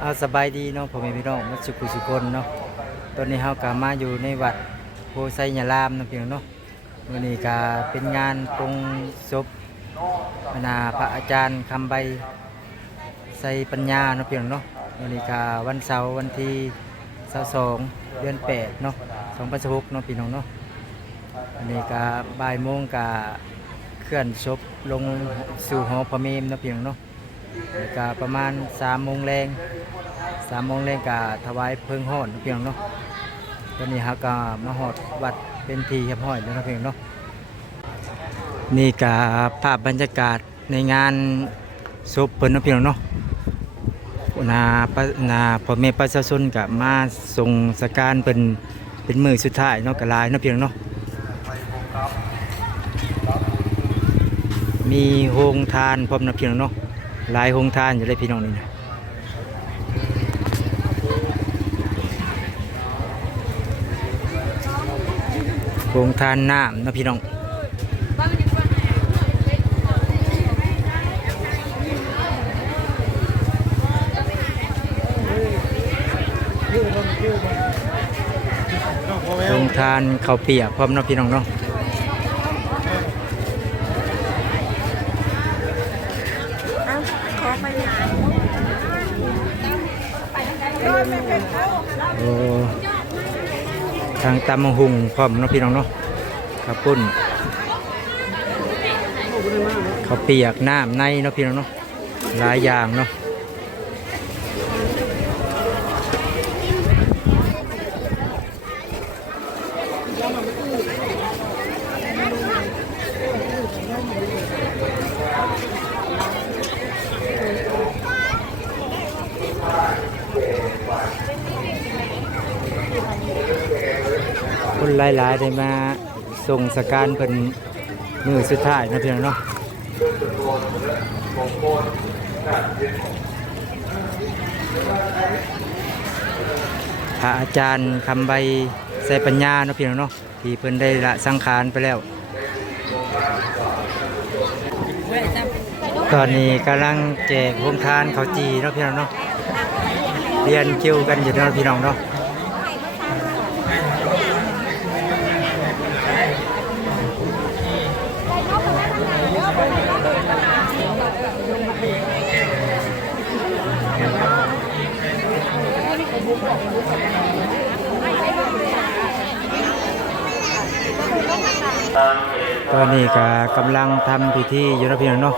เอาสบายดีเนาะพ่อแม่พี่น้องมัสุขุสุคนเนาะตอนนี้เฮากลับมาอยู่ในวัดโพไซยารามเนาะพี่น้องเนาะวันนี้ก็เป็นงานปลงศพพระอาจารย์คำใบไซปัญญาเนาะพี่น้องเนาะวันนี้ก็วันเสาร์วันที่22 เดือน 8เนาะ2016เนาะพี่น้องเนาะวันนี้ก็บ่ายโมงก็เคลื่อนศพลงสู่หอพระเมรุเนาะพี่น้องเนาะก็ประมาณ3 โมงแรงก็ถวายเพลิงห่อนเพียงเนาะตอนนี้ฮะก็มาหอดวัดเป็นทีเรียบร้อยแล้วเพียงเนาะนี่ก็ภาพบรรยากาศในงานศพเพิ่นเพียงเนาะพ่อแม่ประชาชนก็มาส่งสการเป็นมื้อสุดท้ายเนาะก็หลายเพียงเนาะมีโรงทานพร้อมเพียงเนาะหลายโรงทานอยู่เลยพี่น้องนี่นะโรงทานน้ำนะพี่น้องโรงทานข้าวเปียกพร้อมนะพี่น้องเนาะโอ้ทางตำหุงพร้อมเนาะพี่น้องเนาะข้าวปุ้นข้าวเปียกน้ำในเนาะพี่น้องเนาะหลายอย่างเนาะคนหลายๆได้มาส่งสการเป็นมือสุดท้ายนะพี่น้องเนาะพระอาจารย์คำใบไซปัญญาเนาะพี่น้องเนาะที่เพิ่นได้ละสังขารไปแล้วตอนนี้กำลังแจกโรงทานข้าวจีเนาะพี่น้องเนาะเรียนคิวกันอยู่เนาะพี่น้องเนาะตอนนี้ก็กำลังทำพิธีอยู่นะพี่น้องเนาะ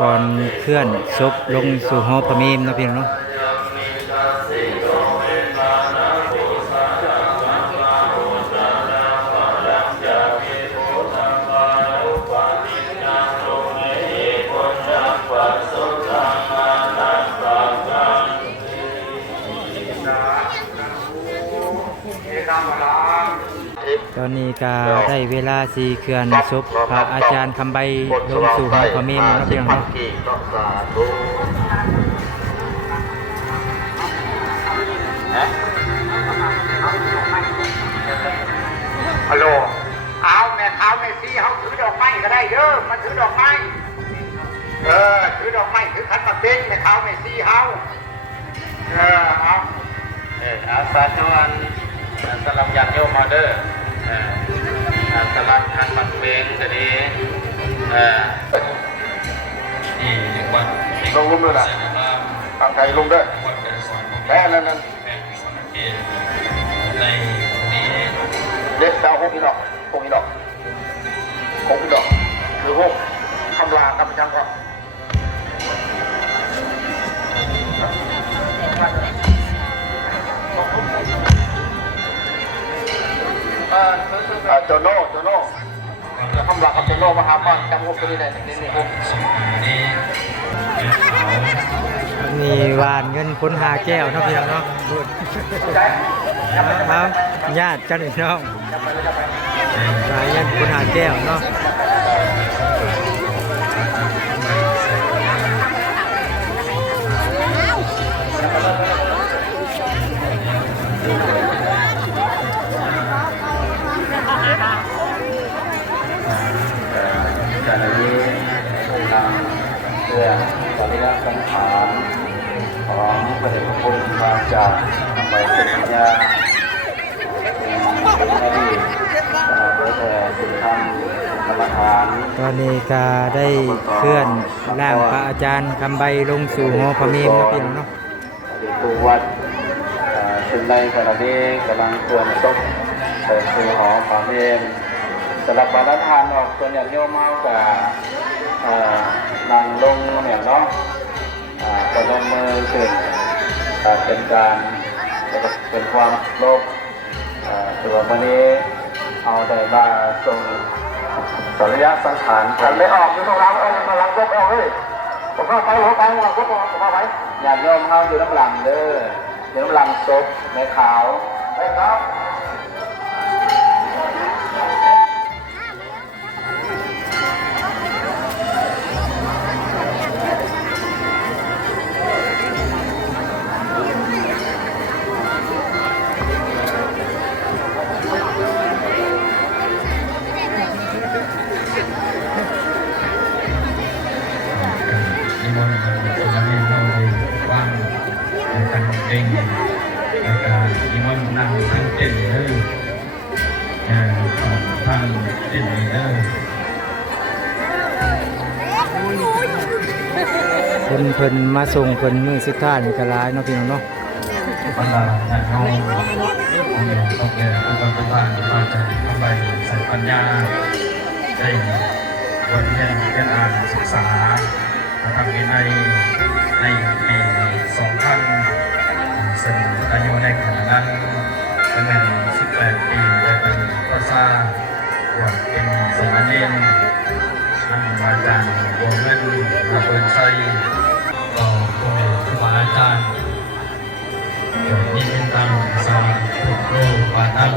ก่อนเคลื่อนศพลงสู่หอพระเมรุนะพี่น้องเนาะตอนนี้ก็ได้เวลาสีเคลื่อนศพพระอาจารย์คำใบลงสู่หอพระเมรุนะพี่น้องเนาะฮัลโหลเอาแม่เขาแม่ซีเขาถือดอกไม้ก็ได้เด้อมันถือดอกไม้ถือดอกไม้ถือขันมาเต้งแม่เขาแม่ซีเขาเอาสาธุอันสลับยันโยมมาเด้อสลับขันมาเบงก็ดีนี่เรียกว่าลงเลยนะทางไทยลงด้วยแม่นั่นในนี้เด็กดาวหกอีดอกหกอีดอกหรือหกคำลาครับพี่ช่างครับโจโน่คำลาครับโจโน่มาหาบ้านจำพวกนี้ได้นี่มีวานเงินพ้นหาแก้วเนาะพี่น้องเนาะพูดครับญาติกันอีกน้องเงินพ้นหาแก้วเนาะเพื่อสรีระสังขารของพระเดชพระคุณ จากทำไมเป็นปัญญาเป็นหน้าที่โดยแต่ถึงทำกรรมฐาน ตอนนี้ก็ได้เคลื่อนร่างพระอาจารย์คำใบลงสู่หอพระเมรุนะพี่น้องเนาะ ทุกวัดซึ่งในขณะนี้กำลังเคลื่อนศพไปสู่หอพระเมรุสำหรับบรรดาทานออกส่วนใหญ่โยมเมากับนางลงเนี่ยเนาะกระลงมือขึ้นเป็นการเป็นความโลภตัววันนี้เอาได้มาส่งสริยะสังขารกันไม่ออกอยู่ตรงเรามาหลังก็ไม่ออกเลยผมเข้าไปหัวไปหลังก็ผมมาไว้ญาติโยมเข้าอยู่น้ำหลังเด้ออยู่น้ำหลังศพในขาวไปครับ นิมนต์จะให้เราได้ว่างในการเองในการนิมนต์นั่งทั้งเต้นเลยทั้งเต้นเลย คนเพิ่นมาส่งเพิ่นมือสุดท้ายนี่ก็หลายเนาะพี่น้องเนาะ บรรดาญาติโยมต้องแก่ผู้ปฏิบัติมาจากทำไปใส่ปัญญาได้วันเรียนอ่านศึกษาทำในปี2000ซึ่งอายุในขณะนั้นเป็น18 ปีและเป็นพระซาบวชเป็นสามเณรท่านอาจารย์บัวเงินระเบิดไส้ก็เป็นครูบาอาจารย์นี่เป็นตังสาธุโลปานัง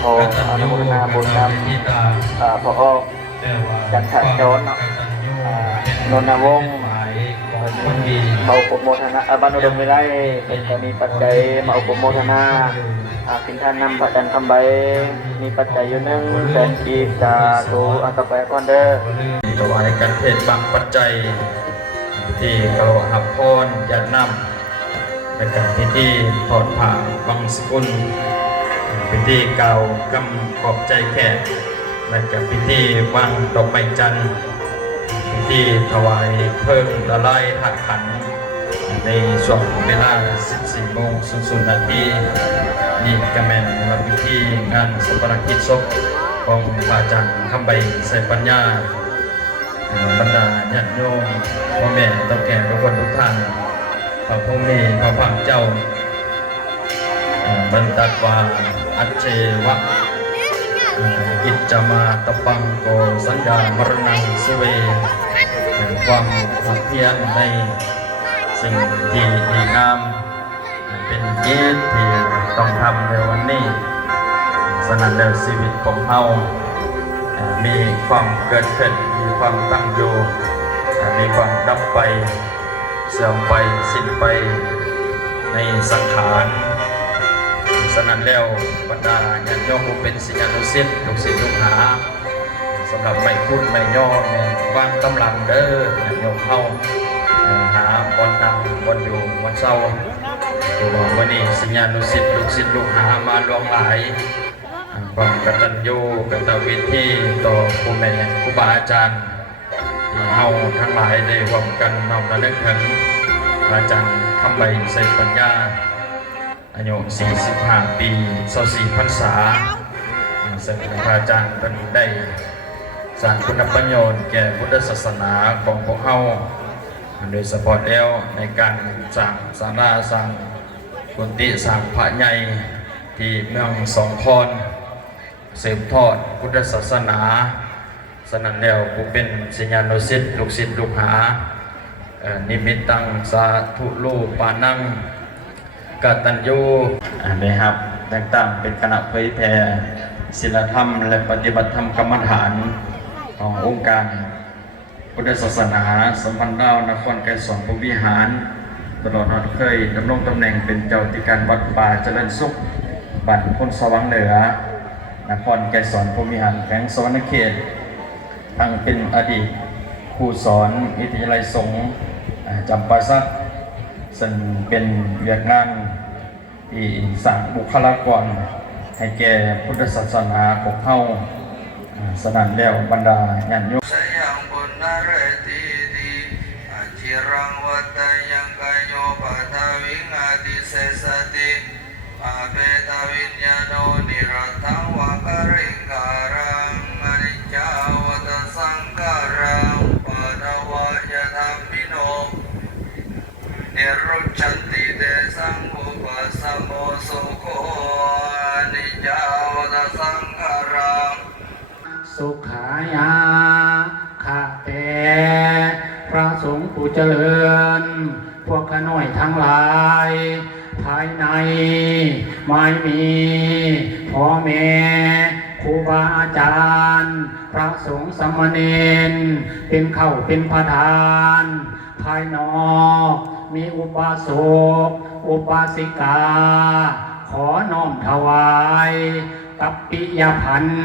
โอ้อนุโมทนาบุญนำพระองค์จันทโจรนนวงศ์มาอุปโมทนาบรรดมไม่ได้เป็นกรณีปัจจัยมาอุปโมทนาสินท่านนำพระจันทร์คำใบมีปัจจัยอยู่100,000 กีบจากตูอัตแปะก้อนเด้อ ถวายกันเพศบางปัจจัยที่เขาหับพรยันนำในการพิธีถอดผ้าบังสกุลพิธีเก่ากำขอบใจแขกและกับพิธีวางดอกไม้จันทร์พิธีถวายเพลิงละลายธาตุขันธ์ในช่วงเวลา 14:00 นาทีนี่ก็แม่นวันพิธีงานสปนกิจศพของพระอาจารย์คำใบใส่ปัญญาบรรดาญาติโยมพ่อแม่ตาแก่ทุกคนทุกท่านพระพุทธพระพักเจ้าบรรดาตวาอัจเจวะกิจจามาตปังโกสัญญามรณังสุเวความเพียรในสิ่งที่ดีงามเป็นกิจที่ต้องทำในวันนี้สนั่นแล้วชีวิตของเฮามีความเกิดขึ้นมีความตั้งอยู่มีความดับไปเสื่อมไปสิ้นไปในสังขารสนั่นแล้วบรรดาญาติโยมเป็นศิษยานุศิษย์ลูกศิษย์ลูกหาสำหรับไม่พูดไม่ย่อเนี่ยวางกำลังเด้อญาติโยมเฮาหาบนนั่งบนอยู่บนเศร้าวันนี้ศิษยานุศิษย์ลูกศิษย์ลูกหามาล่วงหลายความกตัญญูกตเวทีต่อผู้แม่ครูบาอาจารย์ที่เฮาทั้งหลายได้ร่วมกันน้อมระลึกถึงอาจารย์คำใบใส่ปัญญาอายุ45 ปี24 พรรษาซึ่งพระอาจารย์เป็นได้สร้างคุณประโยชน์แก่พุทธศาสนาของพวกเฮาโดยเฉพาะแล้วในการสร้างศาลาสร้างกุฏิสร้างพระใหญ่ที่เมืองสองคอนสืบทอดพุทธศาสนาสนั่นแล้วผู้เป็นศิษยานุศิษย์ลูกศิษย์ลูกหานิมิตตังสาธุโลปานังกตัญญูนะครับต่างๆเป็นคณะเผยแผ่ศีลธรรมและปฏิบัติธรรมกรรมฐานขององค์การพุทธศาสนาสัมพันธ์ดาวนครไกรสอนพรหมวิหารตลอดจนเคยดำรงตำแหน่งเป็นเจ้าธิการวัดป่าเจริญสุขบ้านพลสว่างเหนือนครไกรสอนพรหมวิหารแขวงสวรรณเขตทั้งเป็นอดีตครูสอนวิทยาลัยสงฆ์จำปาสักซึ่งเป็นเวียกงาน ที่สั่งบุคลากรให้แก่พุทธศาสนาของเฮาสนั่นแล้วบรรดาญาติโยม sayang punareti di ajirang watayang kayo patawing adisesati abetawin yano niratang wakaringkarang anicawata sangkarang padawajatapino niruchanti desang upasamo sukho anicawata sangkarang สุขายาข้าแต่พระสงฆ์ผู้เจริญพวกข้าน้อยทั้งหลายภายในไม่มีพ่อแม่ครูบาอาจารย์พระสงฆ์สามเณรเป็นเข้าเป็นประธานภายนอกมีอุบาสกอุบาสิกาขอน้อมถวายกัปปิยพันธ์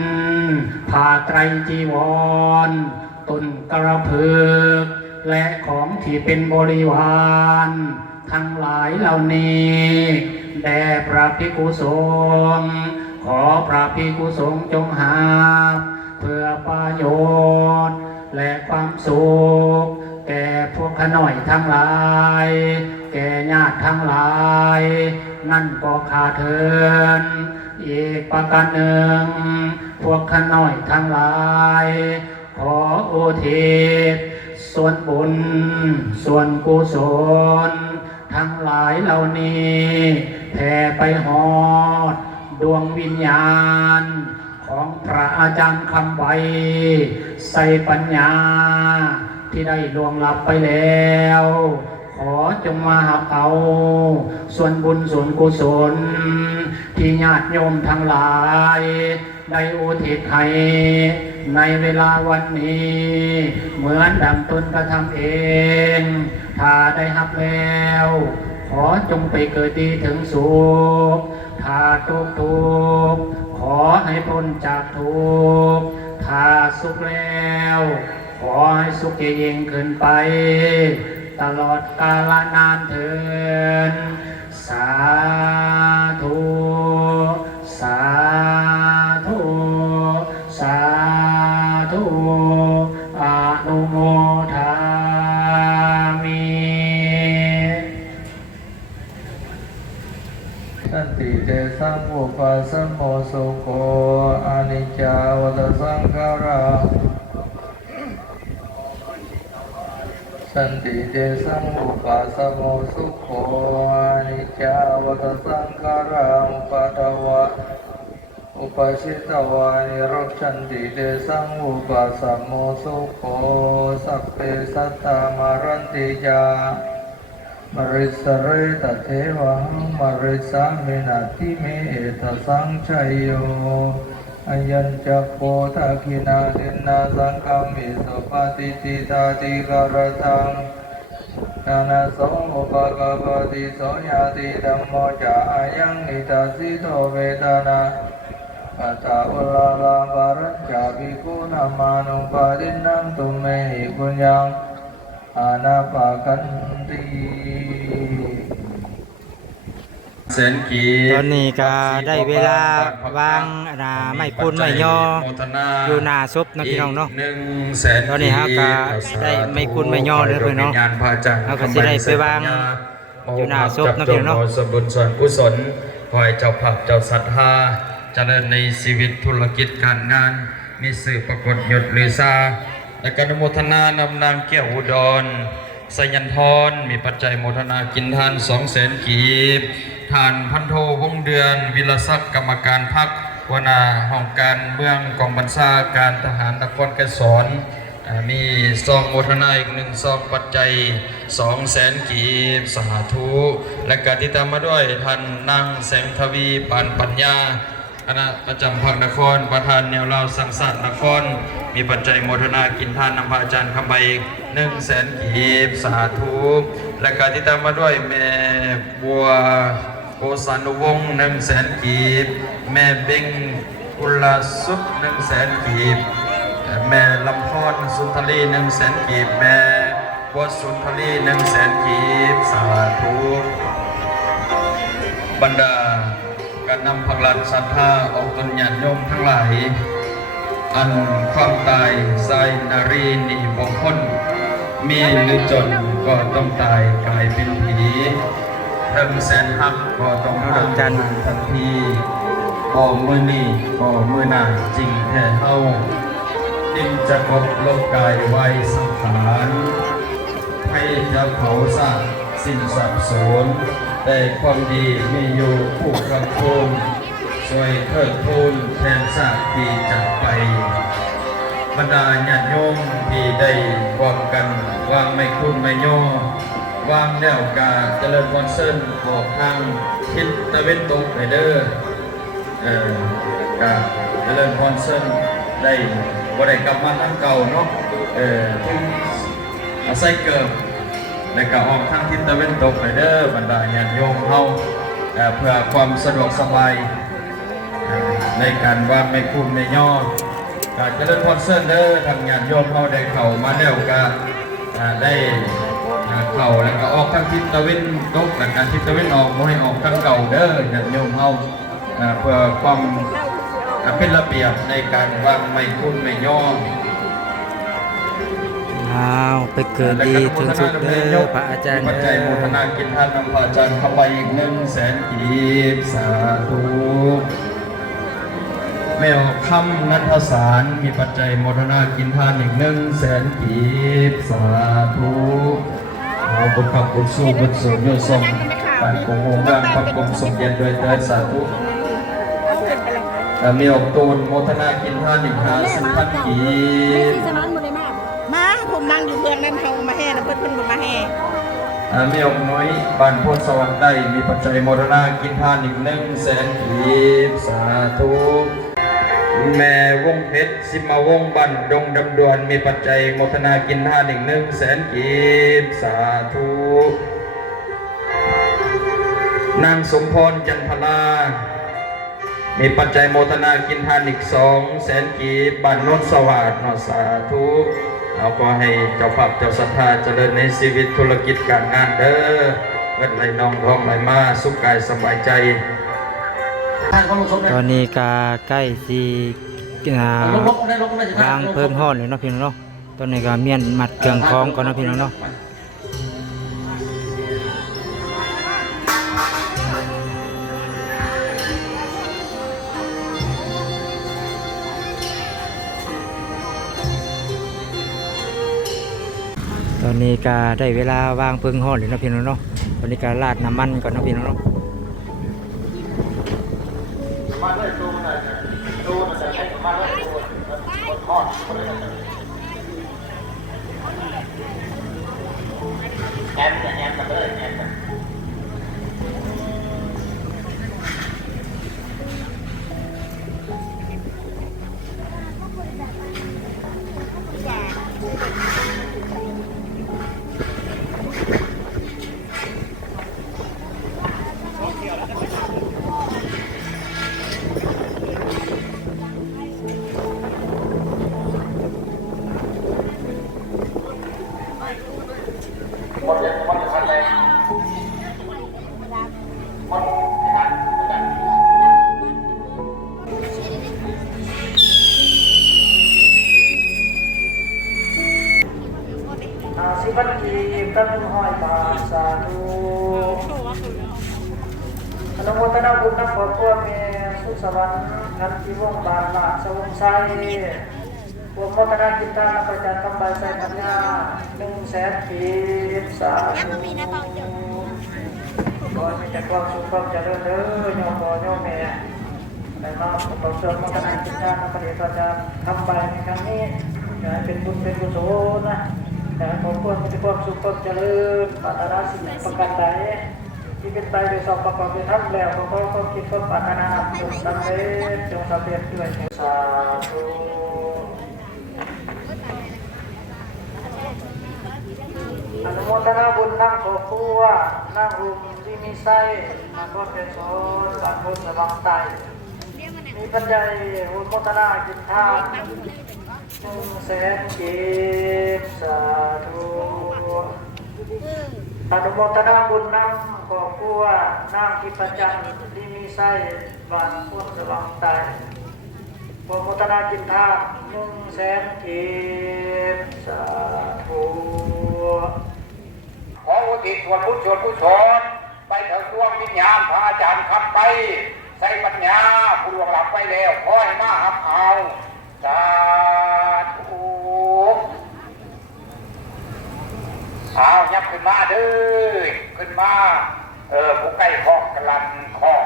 ผ้าไตรจีวรต้นกระเพือกและของที่เป็นบริวารทั้งหลายเหล่านี้แด่พระภิกขุสงฆ์ขอพระภิกขุสงฆ์จงหาเพื่อประโยชน์และความสุขแก่พวกข้าน้อยทั้งหลายแก่ญาติทั้งหลายนั่นก็ขาเทินอีกประการหนึ่งพวกข้าน้อยทั้งหลายขออุทิศส่วนบุญส่วนกุศลทั้งหลายเหล่านี้แผ่ไปหอดดวงวิญญาณของพระอาจารย์คำไว้ใส่ปัญญาที่ได้ล่วงลับไปแล้วขอจงมาหักเอาส่วนบุญส่วนกุศลที่ญาติโยมทั้งหลายได้อุทิศให้ในเวลาวันนี้เหมือนดังตนกระทำเองถ้าได้หักแล้วขอจงไปเกิดดีถึงสุขถ้าทุกข์ขอให้พ้นจากทุกข์ถ้าสุขแล้วขอให้สุขยิ่งขึ้นไปตลอดกาลนานเถิดสาธุสาธุสาธุอนุโมทามิ สันติเตสังอุปาสโมสุโขอานิจจาวัตสังขาราสันติเตสังอุปาสโมสุโขอานิจจาวัตสังขาราอุปาทวะอุปชิตวานิโรชันติเตสังอุปาสโมสุโขสัพเพสัตตามารันติยามริสเรตเทวังมริสามินาทิเมเอตสังชัยโยอายัญจโพธาคินาดินนาสังฆามิสุปฏิทิตาติการตังนานาสงอุปกปฏิโสยาติธัมโมจาอายังอิตาสิโตเวทนาปัตตาอุลาลาบารัญจาภิกขุนามานุปาทินังตุเมหิปุญญังอานาปากันติแสนกี ตอนนี้ก็ได้เวลาวางไม้ปูนไม้ย่ออยู่หน้าศพนะพี่น้องเนาะ ตอนนี้ครับก็ได้ไม้ปูนไม้ย่อเลยพี่น้องเราก็สิได้ไปวางอยู่หน้าศพนะพี่น้องเนาะ ส่วนบุญส่วนกุศลขอให้เจ้าภาพเจ้าศรัทธาเจริญในชีวิตธุรกิจการงานมีสื่อปรากฏยศหรือซาและการโมทนานำนางแก้วอุดรสยันทรมีปัจจัยโมทนากินทาน200,000 กีบทานพันโทวงเดือนวิลศักดิ์กรรมการพรรคหัวหน้าห้องการเมืองกองบัญชาการทหารนครไกรสอนมีซองโมทนาอีก1ซองปัจจัย200,000 กีบสาธุและการที่ตามมาด้วยท่านนางแสงทวีปานปัญญาคณะประจำภาคนครประธานแนวเราสังสรรค์นครมีปัจจัยโมทนากินทานนำพระอาจารย์คำใบ100,000 กีบสาธุและการที่ตามมาด้วยแม่บัวโกศานุวงศ์100,000 กีบแม่เบงกุลสุข100,000 กีบแม่ลำพรสุนทรี100,000 กีบแม่บัวสุนทรี100,000 กีบสาธุบ บรรดาการนำพลังศรัทธาออกตนญาติโยมทั้งหลายอันความตายไซนารีนิบงคลมีหรือจนก็ต้องตายกลายเป็นผีเพิ่งแสนหักก็ต้องหาจันทันทีก็มือนี่ก็มือหน้าจริงแท้เท่าดินจะกบโลกกายไว้สังขารให้จะเผาซากสิ้นสับสนแต่ความดีมีอยู่คู่กับภูมิสวยเทิดทูนแทนซากที่จากไปบรรดาญาติโยมที่ได้วางกันวางไม่คุ้นไม่ย่อวางแนวกาเจริญวันเส้นออกทางทิศตะวันตกไปเด้อกาเจริญวันเส้นได้บ่ได้กลับมาทางเก่าเนาะถึงอาศัยเกิดและก็ออกทางทิศตะวันตกไปเด้อบรรดาญาติโยมเฮาเพื่อความสะดวกสบายในการวางไม่คุ้นไม่ย่อการเจริญพรเส้นเด้อทางญาติโยมเฮาได้เข้ามาแล้วก็ได้เข้าแล้วก็ออกทางทิศตะวันตกและการทิศตะวันออกบ่ให้ออกทางเก่าเด้อญาติโยมเฮาเพื่อความเป็นระเบียบในการวางไม่คุ้นไม่ย่ออ้าวไปเกิดดีถึงสุดเด้อพระอาจารย์ ปัจจัยโมทนากินท่านนำพระอาจารย์เข้าไปอีก100,000 กีบสาธุแมวคำนันทสารมีปัจจัยโมทนากินทานอีก100,000 กีบสาธุเอาบุญขับบุญสู้บุญสูงโยสมการโกงงานประกบสมเย็นโดยเตยสาธุมีออกตูนโมทนากินทานอีก50,000 กีบมาผมนั่งอยู่เพื่อนนั่นเขามาแห่นะเพื่อนมาแห่มีออกน้อยบานโพธิ์สวรรค์ได้มีปัจจัยโมทนากินทานอีก100,000 กีบสาธุแม่วงเพชรสิมาวงบันดงดำดวนมีปัจจัยโมทนากินทานอีก100,000 กีบสาธุนางสมพรจันทลามีปัจจัยโมทนากินทานอีก200,000 กีบบ้านโนนสวัสดิ์นอสาธุเอาขอให้เจ้าภาพเจ้าศรัทธาเจริญในชีวิตธุรกิจการงานเด้อเงินไหลน้องทองไหลมาสุขกายสบายใจตอนนี้ก็ใกล้สิวางเพิ่งห่อเลยเนาะพี่น้องเนาะตอนนี้ก็เมียนมัดเครื่องคล้องก่อนเนาะพี่น้องเนาะตอนนี้ก็ได้เวลาวางเพิ่งห่อเลยเนาะพี่น้องเนาะตอนนี้ก็ราดน้ำมันก่อนเนาะพี่น้องเนาะ50,000 กีบตั้ง100 บาทสาธุอนุโมทนาบุญนักขอพ่อแม่สุขสวรรค์นันทิวงศ์บานลาสวงไซพวกโมทนากินทานประจันทำใบใส่ปัญญา100,000 กีบสาธุขอให้มีแต่ความสุขความเจริญเด้อโยมพ่อโยมแม่แต่มาประเสริฐโมทนากินทานประเดชประจันทำใบในครั้งนี้จะเป็นบุญเป็นกุศลนะแต่ขอความมีความสุขความเจริญปรารถนาสิ่งประการใดที่เป็นไปโดยสอบประกอบด้วยธรรมแล้วขอความคิดความปรารถนาจงสำเร็จด้วยสาธุอนุโมทนาบุญนั่งขอคู่ว่านั่งรุมที่มีไส้นั่งก็เป็นโซนบางคนระวังไตมีปัจจัยอนุโมทนากินทาน100,000 กีบสาธุ อนุโมทนาบุญนำขอครัวนางทิพจันทร์ที่มีไส้บานพ้นสว่างตายขอโมทนาจินทา100,000 กีบสาธุ ขออุทิศส่วนบุญส่วนกุศลไปถึงดวงวิญญาณพระอาจารย์ขับไปใส่ปัญญาผู้ล่วงลับไปแล้วขอให้มาหับเอาสาธุเอายับขึ้นมาเด้อขึ้นมาผู้ใกล้คอกกำลังคอก